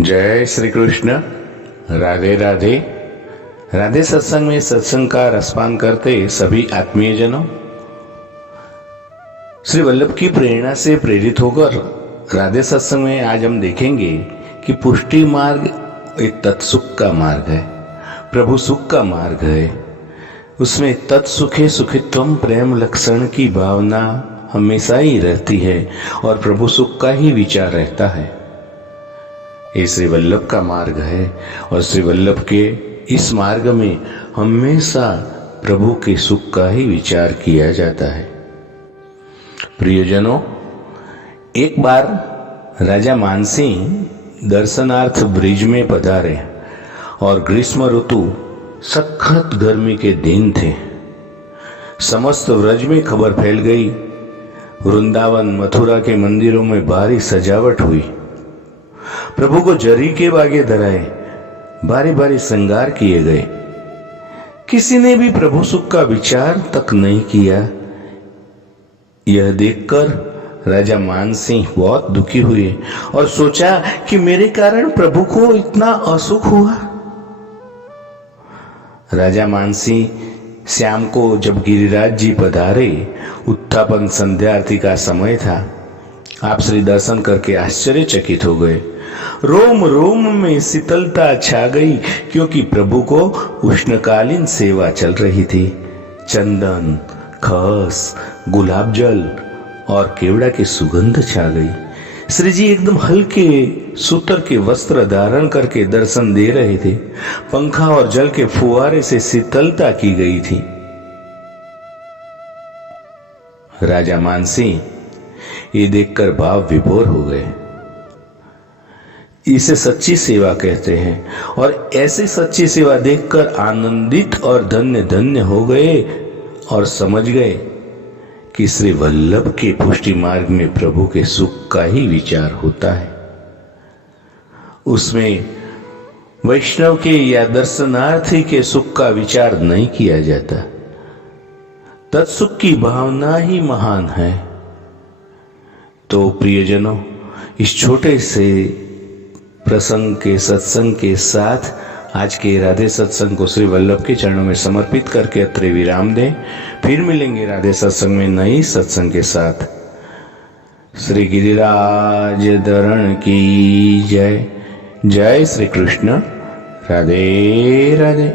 जय श्री कृष्ण। राधे राधे। राधे सत्संग में सत्संग का रसपान करते सभी आत्मीय जनों, श्री वल्लभ की प्रेरणा से प्रेरित होकर राधे सत्संग में आज हम देखेंगे कि पुष्टि मार्ग एक तत्सुख का मार्ग है, प्रभु सुख का मार्ग है। उसमें तत्सुखे सुखित्वम प्रेम लक्षण की भावना हमेशा ही रहती है और प्रभु सुख का ही विचार रहता है। ये श्री वल्लभ का मार्ग है और श्री वल्लभ के इस मार्ग में हमेशा प्रभु के सुख का ही विचार किया जाता है। प्रियजनों, एक बार राजा मानसिंह दर्शनार्थ ब्रिज में पधारे और ग्रीष्म ऋतु सखत गर्मी के दिन थे। समस्त व्रज में खबर फैल गई। वृंदावन मथुरा के मंदिरों में भारी सजावट हुई। प्रभु को जरी के बागे धराए, बारी बारी श्रृंगार किए गए। किसी ने भी प्रभु सुख का विचार तक नहीं किया। यह देखकर राजा मानसिंह बहुत दुखी हुए और सोचा कि मेरे कारण प्रभु को इतना असुख हुआ। राजा मानसिंह श्याम को जब गिरिराज जी पधारे, उत्थापन संध्या आरती का समय था। आप श्री दर्शन करके आश्चर्यचकित हो गए। रोम रोम में शीतलता छा गई, क्योंकि प्रभु को उष्णकालीन सेवा चल रही थी। चंदन, खस, गुलाब जल और केवड़ा की सुगंध छा गई। श्री जी एकदम हल्के सूतर के वस्त्र धारण करके दर्शन दे रहे थे। पंखा और जल के फुहारे से शीतलता की गई थी। राजा मानसिंह ये देखकर भाव विभोर हो गए। इसे सच्ची सेवा कहते हैं और ऐसी सच्ची सेवा देखकर आनंदित और धन्य धन्य हो गए और समझ गए कि श्री वल्लभ के पुष्टि मार्ग में प्रभु के सुख का ही विचार होता है। उसमें वैष्णव के या दर्शनार्थी के सुख का विचार नहीं किया जाता। तत्सुख की भावना ही महान है। तो प्रियजनों, इस छोटे से प्रसंग के सत्संग के साथ आज के राधे सत्संग को श्री वल्लभ के चरणों में समर्पित करके अत्रे विराम दें। फिर मिलेंगे राधे सत्संग में नई सत्संग के साथ। श्री गिरिराज धरण की जय। जय श्री कृष्ण। राधे राधे।